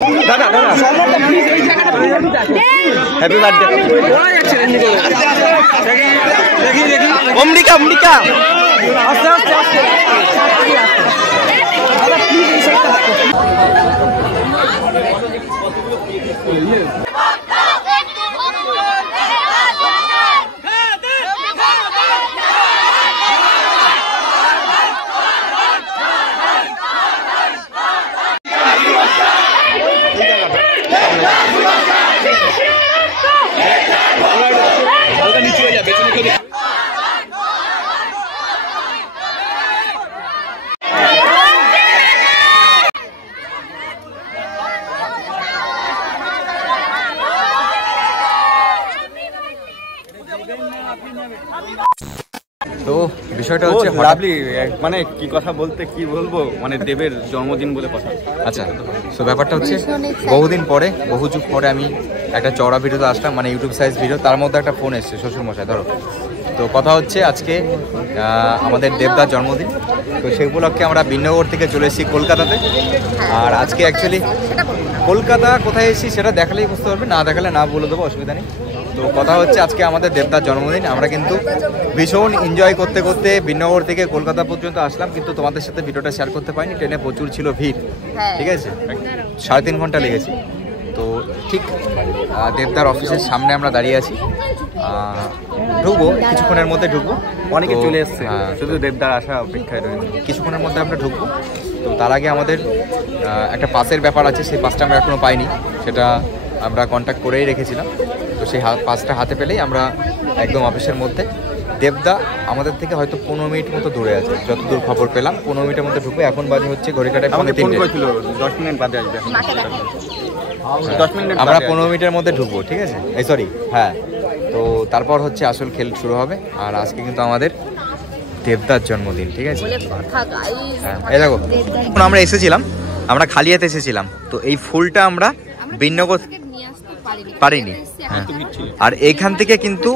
দাদা দাদা happy birthday. অমৃকা অমৃকা আস্তে আস্তে আস্তে দাদা প্লিজ এই সাইডটা দেখো। তো বিষয়টা হচ্ছে লাভলি, মানে কি কথা বলতে কি বলবো, মানে দেবের জন্মদিন বলে কথা। আচ্ছা, তো ব্যাপারটা হচ্ছে বহুদিন পরে, বহু যুগ পরে আমি একটা চওড়া ভিডিওতে আসলাম, মানে ইউটিউব সাইজ ভিডিও। তার মধ্যে একটা ফোন এসছে শ্বশুরমশাই, ধরো। তো কথা হচ্ছে আজকে আমাদের দেবদার জন্মদিন, তো সেই উপলক্ষে আমরা বিন্নগর থেকে চলে এসেছি কলকাতাতে। আর আজকে অ্যাকচুয়ালি কলকাতা কোথায় এসেছি সেটা দেখালেই বুঝতে পারবে, না দেখালে না বলে দেবো, অসুবিধা নেই। তো কথা হচ্ছে আজকে আমাদের দেবদার জন্মদিন। আমরা কিন্তু ভীষণ এনজয় করতে করতে বিন্নগর থেকে কলকাতা পর্যন্ত আসলাম, কিন্তু তোমাদের সাথে ভিডিওটা শেয়ার করতে পারিনি, ট্রেনে প্রচুর ছিল ভিড়, ঠিক আছে, 3.5 ঘন্টা লেগেছে। তো ঠিক দেবদার অফিসের সামনে আমরা দাঁড়িয়ে আছি, ঢুকবো কিছুক্ষণের মধ্যে, ঢুকবো। অনেকে চলে এসছে, শুধু দেবদার আসা অপেক্ষায় রয়েছে। কিছুক্ষণের মধ্যে আমরা ঢুকবো। তো তার আগে আমাদের একটা পাসের ব্যাপার আছে, সেই পাসটা আমরা এখনও পাইনি, সেটা আমরা কন্ট্যাক্ট করেই রেখেছিলাম। তো সেই পাসটা হাতে পেলেই আমরা একদম অফিসের মধ্যে। দেবদা আমাদের থেকে হয়তো 15 মিনিট মতো দূরে আছে, যতদূর খবর পেলাম 15 মিনিটের মধ্যে ঢুকবো। এখন বাজে হচ্ছে ঘড়ি কাটায় 10 মিনিট বাদে আসবে, 10 মিনিট আমরা 15 মিনিটের মধ্যে ঢুকবো, ঠিক আছে, এই সরি হ্যাঁ। তো তারপর হচ্ছে আসল খেল শুরু হবে। আর আজকে কিন্তু আমাদের দেবদার জন্মদিন, ঠিক আছে। হ্যাঁ, এই দেখো, আমরা এসেছিলাম, আমরা খালি হাতে এসেছিলাম, তো এই ফুলটা আমরা বিন্নগর পারিনি। হ্যাঁ, আর এইখান থেকে কিন্তু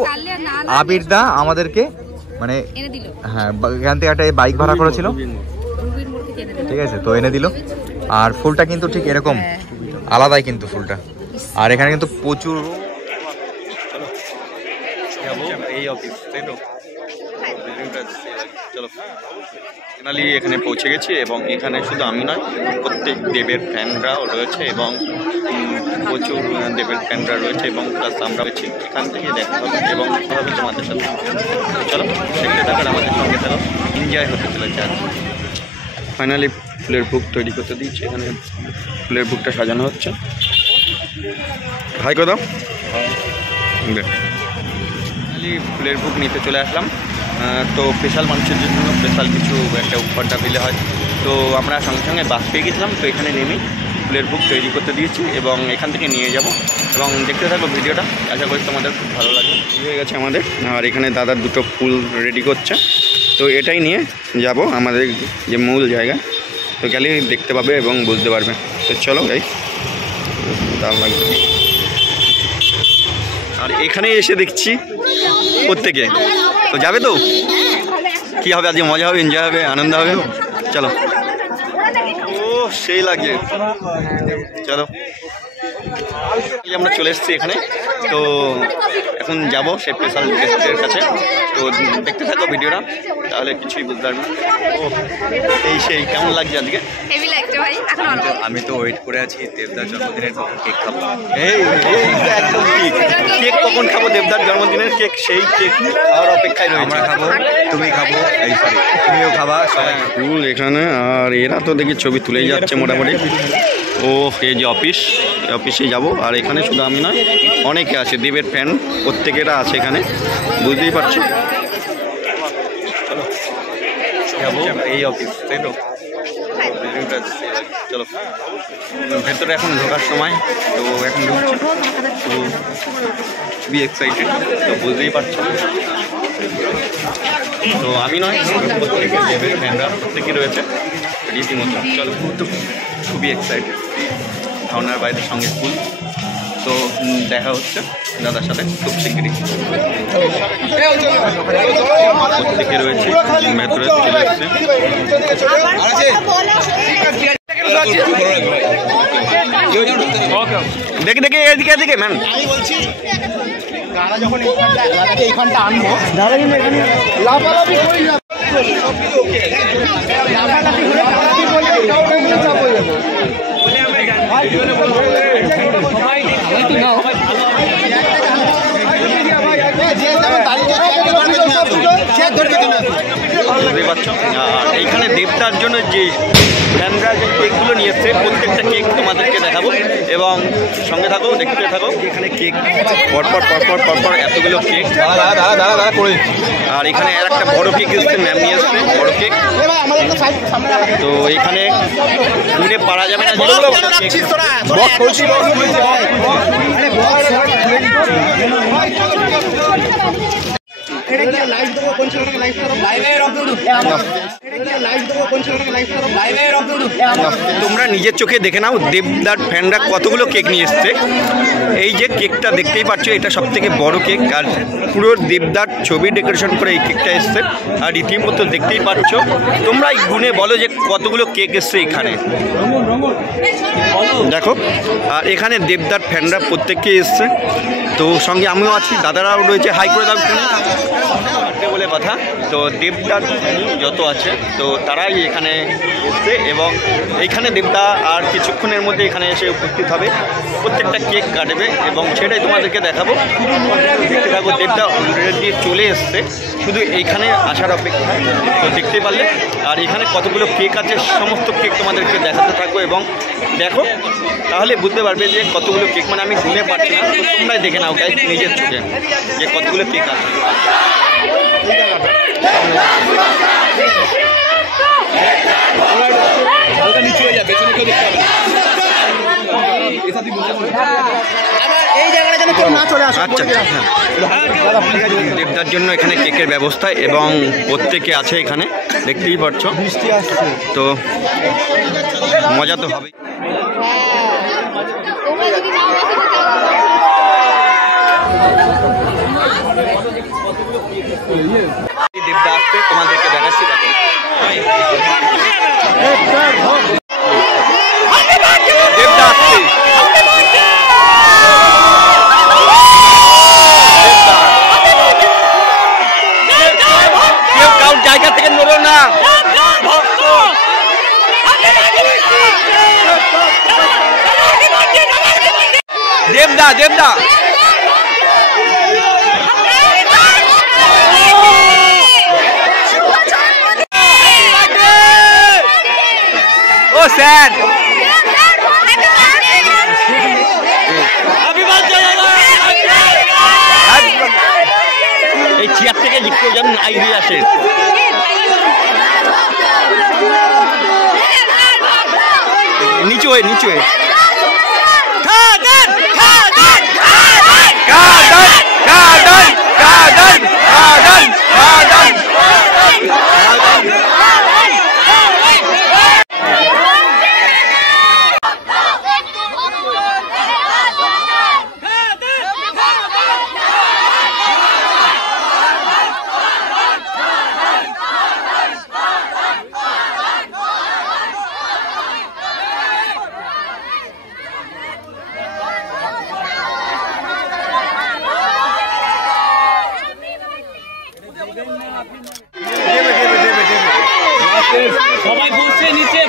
আবিরদা আমাদেরকে মানে হ্যাঁ এখান থেকে একটা বাইক ভাড়া করেছিল, ঠিক আছে, তো এনে দিল। আর ফুলটা কিন্তু ঠিক এরকম আলাদাই কিন্তু ফুলটা। আর এখানে কিন্তু প্রচুর এই অফিস, তাই তো? চলো, ফাইনালি এখানে পৌঁছে গেছি, এবং এখানে শুধু আমি নয়, প্রত্যেক দেবের ফ্যানরাও রয়েছে, এবং প্রচুর দেবের ফ্যানরা রয়েছে, এবং প্লাস আমরা রয়েছি। এখান থেকে দেখা হবে এবং দেখা হবে তোমাদের সাথে। চলো দেখতে থাকার, আমাদের সঙ্গে থাকো, এনজয় হতে চলেছে। আর ফাইনালি ফুলের বুক তৈরি করতে দিয়েছি, এখানে ফুলের বুকটা সাজানো হচ্ছে। হাই কথা, ফাইনালি ফুলের বুক নিতে চলে আসলাম। তো স্পেশাল মানুষের জন্য স্পেশাল কিছু একটা উপহারটা দিলে হয়, তো আমরা সঙ্গে সঙ্গে বাস পেয়ে গেছিলাম। তো এখানে নেমে ফুলের বুক তৈরি করতে দিয়েছি, এবং এখান থেকে নিয়ে যাব, এবং দেখতে থাকবো ভিডিওটা। আশা করি তোমাদের খুব ভালো লাগবে। হয়ে গেছে আমাদের, আর এখানে দাদার দুটো ফুল রেডি করছে, তো এটাই নিয়ে যাব আমাদের যে মূল জায়গা। তো গেলে দেখতে পাবে এবং বুঝতে পারবে। তো চলো গাইস, দারুণ লাগবে। আর এখানে এসে দেখছি প্রত্যেকে, তো যাবে তো কি হবে, আজকে মজা হবে, এনজয় হবে, আনন্দ হবে। চলো, ও সেই লাগছে, চলো। আমরা চলে এসেছি এখানে, তো এখন যাব সেই স্পেশাল গেস্টের কাছে। তো দেখতে থাকো ভিডিওটা, তাহলে কিছুই বুঝতে পারবে। ও এই সেই কেমন লাগছে আজকে? আমি তো ওয়েট করে আছি দেবদার জন্মদিনের কখন কেক খাবো। এই একদম ঠিক, কেক কখন খাবো, দেবদার জন্মদিনের কেক, সেই কেক খাওয়ার অপেক্ষায় রয়েছে। আমরা খাবো, তুমি খাবো, এই সরি তুমিও খাবা, সবাই ফুল এখানে। আর এরা তো দেখি ছবি তুলেই যাচ্ছে মোটামুটি। ও এই যে অফিস, অফিসে যাব। আর এখানে শুধু আমি নয়, অনেকে আছে দেবের ফ্যান, প্রত্যেকেরা আছে এখানে, বুঝতেই পারছো। চলো যাবো এই অফিস, তাই তো? চলো ভেতরে এখন ঢোকার সময়, তো এখন ঢুকছি, তো খুবই এক্সাইটেড, তো বুঝতেই পারছো। তো আমি নয়, প্রত্যেকে দেবের ফ্যানরা প্রত্যেকেই রয়েছে রীতিমতো। চলো, তো খুবই এক্সাইটেড, ধারণার বাইরের সঙ্গে ফুল। তো দেখা হচ্ছে দাদার সাথে খুব শিগগিরই। প্রত্যেকে রয়েছে ভেতরে, চলে এসছে। দেখে দেখে এদিকে এদিকে ম্যাম আমি বলছি দাদা যখন দাদাকে এইখানটা আনবো দাদা কিন্তু এখানে লাফালাফি করি না এইখানে দেবতার জন্য যে ফ্যানরা যে কেকগুলো নিয়ে এসছে প্রত্যেকটা কেক তোমাদেরকে দেখাবো এবং সঙ্গে থাকো দেখতে থাকো। এখানে কেক পরপর পরপর পরপর এতগুলো কেক করে আর এখানে আর একটা বড় কেক এসছে ম্যাম নিয়ে এসছে বড় কেক। তো এখানে ঘুরে পারা যাবে না তোমরা নিজের চোখে দেখে নাও দেবদার ফ্যানরা কতগুলো কেক নিয়ে এসছে। এই যে কেকটা দেখতেই পাচ্ছ এটা সব থেকে বড় কেক আর পুরো দেবদার ছবি ডেকোরেশন করে এই কেকটা এসছে আর রীতিমতো দেখতেই পাচ্ছ। তোমরা গুনে বলো যে কতগুলো কেক এসছে এখানে দেখো। আর এখানে দেবদার ফ্যানরা প্রত্যেককে এসছে তো সঙ্গে আমিও আছি দাদারাও রয়েছে। হাই করে দাও বলে কথা। তো দেবদার যত আছে তো তারাই এখানে এসছে এবং এইখানে দেবদা আর কিছুক্ষণের মধ্যে এখানে এসে উপস্থিত হবে প্রত্যেকটা কেক কাটবে এবং সেটাই তোমাদেরকে দেখাবো। দেখতে থাকবো দেবদা অলরেডি চলে এসছে শুধু এইখানে আসার অপেক্ষা। তো দেখতে পারলে আর এখানে কতগুলো কেক আছে সমস্ত কেক তোমাদেরকে দেখাতে থাকবো এবং দেখো তাহলে বুঝতে পারবে যে কতগুলো কেক মানে আমি গুনে পারছি না। তো তোমরাই দেখে নাও গাইস নিজের চোখে যে কতগুলো কেক আছে। দেবদার জন্য এখানে কেকের ব্যবস্থা এবং প্রত্যেকে আছে এখানে দেখতেই পাচ্ছ। তো মজা তো হবে। দেবদা আসতে তোমাদেরকে দেখাচ্ছি দেখো। দেবদা আসছে কেউ কারোর জায়গা থেকে নড়ো না। দেবদা দেবদা ও স্যার এই চেয়ার থেকে লিখতে যেন আইডিয়া আসে। নিচু হয়ে নিচু হয়ে সবাই বসে নিচে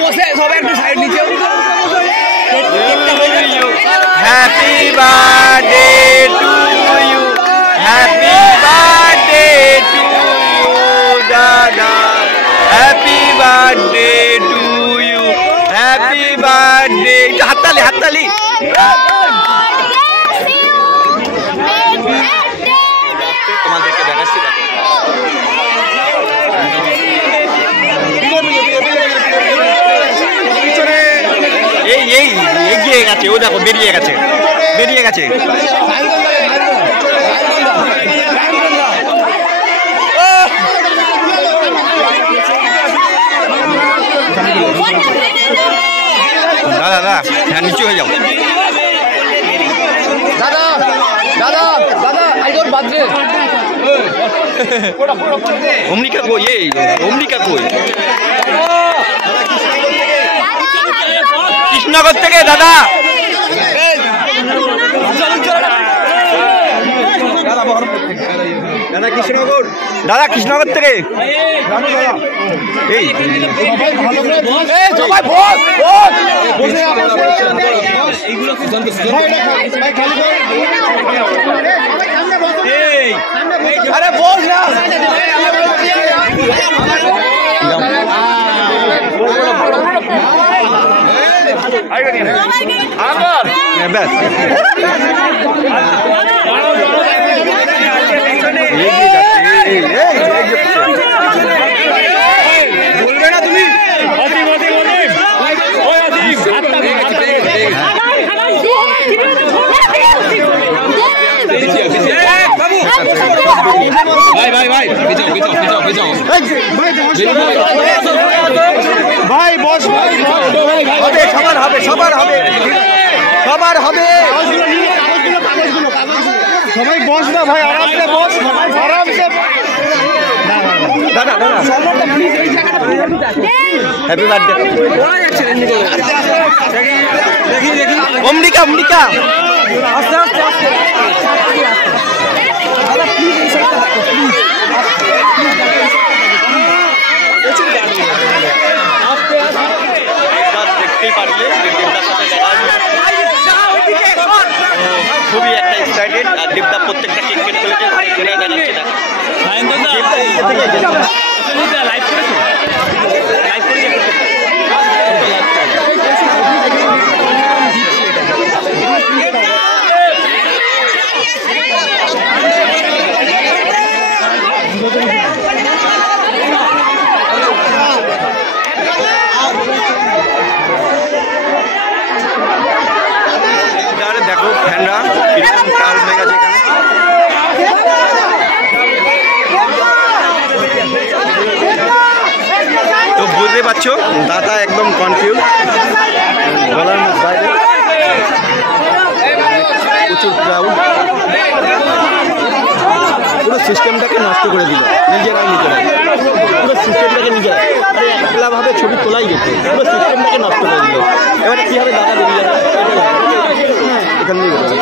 বসে সবাই একটু সাইড নিচে। Happy birthday to you happy birthday to you দাদা happy birthday to you happy birthday. হাততালি হাততালি। তোমাদেরকে দেখাচ্ছি দেখো। এই এই এগিয়ে গেছে ও দেখো বেরিয়ে গেছে বেরিয়ে গেছে। দাদা দাদা হ্যাঁ নিচু হয়ে যাও। দাদা দাদা দাদা আইডোর বাজে অমনিকা কই এই অমনিকা কই কৃষ্ণনগর থেকে দাদা। দাদা কৃষ্ণনগর, দাদা কৃষ্ণনগর থেকে। এই সবাই ভোট ভোট। আরে বল না। ব্যাস বলবে না তুমি। ভাই ভাই ভাই ভাই বস ভাই হবে, সবার হবে, সবার হবে, সবার হবে। সবাই বস না ভাই, আরামসে বস, আরামসে। দাদা দাদা হ্যাপি বার্থডে। অমরিকা অমরিকা আস্তে আস্তে আস্তে। দেখতেই পারলে খুবই একটা এক্সাইটেড। আর দেবদা প্রত্যেকটা কেক কেটে চলেছে, সেটাই দেখাচ্ছে। দেখো ফ্যানরা কিরকম কাল হয়ে গেছে এখানে। তো বুঝতে পারছো দাদা একদম কনফিউজ, বলার বাইরে। প্রচুর ক্রাউড, পুরো সিস্টেমটাকে নষ্ট করে দিল নিজেরাই নিজেরাই। পুরো সিস্টেমটাকে নিজেরা একলাভাবে ছবি তোলাই যেত, পুরো সিস্টেমটাকে নষ্ট করে দিল। এবারে কী হবে দাদা বেরিয়ে যাবে এখান থেকে বেরোবে।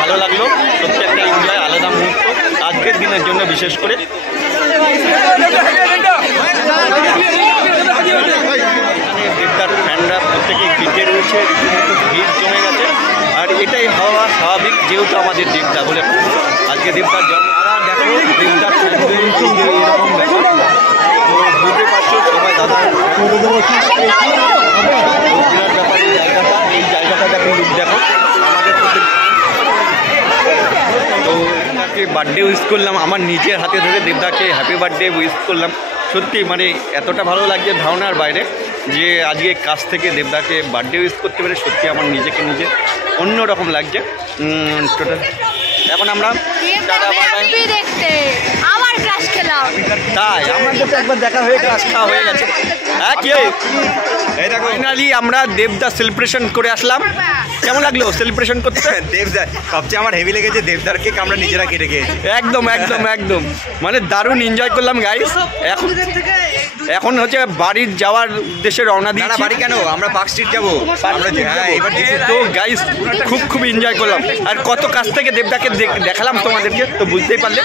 ভালো লাগলো, সত্যি একটা এনজয়, আলাদা মুহূর্ত আজকের দিনের জন্য বিশেষ করে। দেবদার ফ্যানরা প্রত্যেকে গিটে রয়েছে, রীতিমতো ভিড় জমে গেছে। আর এটাই হওয়া স্বাভাবিক, যেহেতু আমাদের দেবদা বলে আজকে দেবদার জন্ম। দেখো দেবদার এরকম ব্যাপার, তো বুঝতে পারছো সবাই দাদা ব্যাপার। এই জায়গাটা দেখো, লুক দেখো আমাদের তো দেবদাকে বার্থডে উইশ করলাম, আমার নিজের হাতে ধরে দেবদাকে হ্যাপি বার্থডে উইশ করলাম। সত্যি মানে এতটা ভালো লাগছে ধারণার বাইরে, যে আজকে কাছ থেকে দেবদাকে বার্থডে উইশ করতে পেরে সত্যি আমার নিজেকে নিজে অন্যরকম লাগছে। টোটাল এখন আমরা তাই আমাদের তো একবার দেখা হয়ে ক্লাস খাওয়া হয়ে গেছে। হ্যাঁ কি এই দেখো ফাইনালি আমরা দেবদা সেলিব্রেশন করে আসলাম। কেমন লাগলো সেলিব্রেশন করতে? দেবদা সবচেয়ে আমার হেভি লেগেছে, দেবদার কেক আমরা নিজেরা কেটে খেয়েছি। একদম একদম একদম মানে দারুণ এনজয় করলাম গাইস। এখন হচ্ছে বাড়ির যাওয়ার উদ্দেশ্যে রওনা দিয়েছি। বাড়ি কেন, আমরা পার্ক স্ট্রিট যাবো। হ্যাঁ এবার তো গাইস খুব এনজয় করলাম, আর কত কাছ থেকে দেবদাকে দেখালাম তোমাদেরকে, তো বুঝতেই পারলে।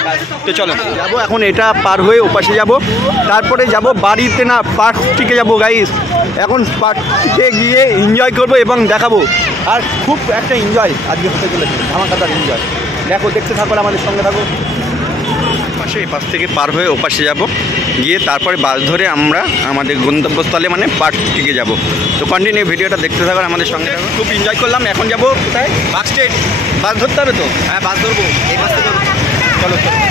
তো চলো যাবো এখন, এটা পার হয়ে ওপাশে যাব, তারপরে যাব বাড়িতে না পার্ক স্ট্রিটে যাবো গাইস। এখন পার্ক স্ট্রিটে গিয়ে এনজয় করবো এবং দেখাবো। আর খুব একটা এনজয় আজকে হতে চলেছে, ধামাকাদার এনজয়। দেখো দেখতে থাকো, আমাদের সঙ্গে থাকো। পাশে, এই পাশ থেকে পার হয়ে ওপাশে যাব, গিয়ে তারপরে বাস ধরে আমরা আমাদের গন্তব্যস্থলে মানে পার্কটিকে যাব। তো কন্টিনিউ ভিডিওটা দেখতে থাকুন, আমাদের সঙ্গে থাকুন। খুব এনজয় করলাম। এখন যাব কোথায়? Bus stand. বাস ধরতে হবে তো? হ্যাঁ বাস ধরবো, এই বাসটা ধরবো। চলো চলো।